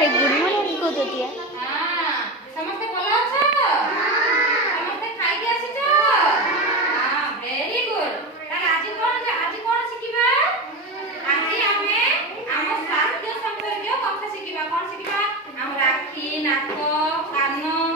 good morning को तो दिया हां समस्त भलो अछ समस्त खाइ के आसी छ हां वेरी गुड ताले आज कोन शिखिबा आज हमें हम स्वास्थ्य संपर्क कथा शिखिबा कोन शिखिबा हम राखी नाक कान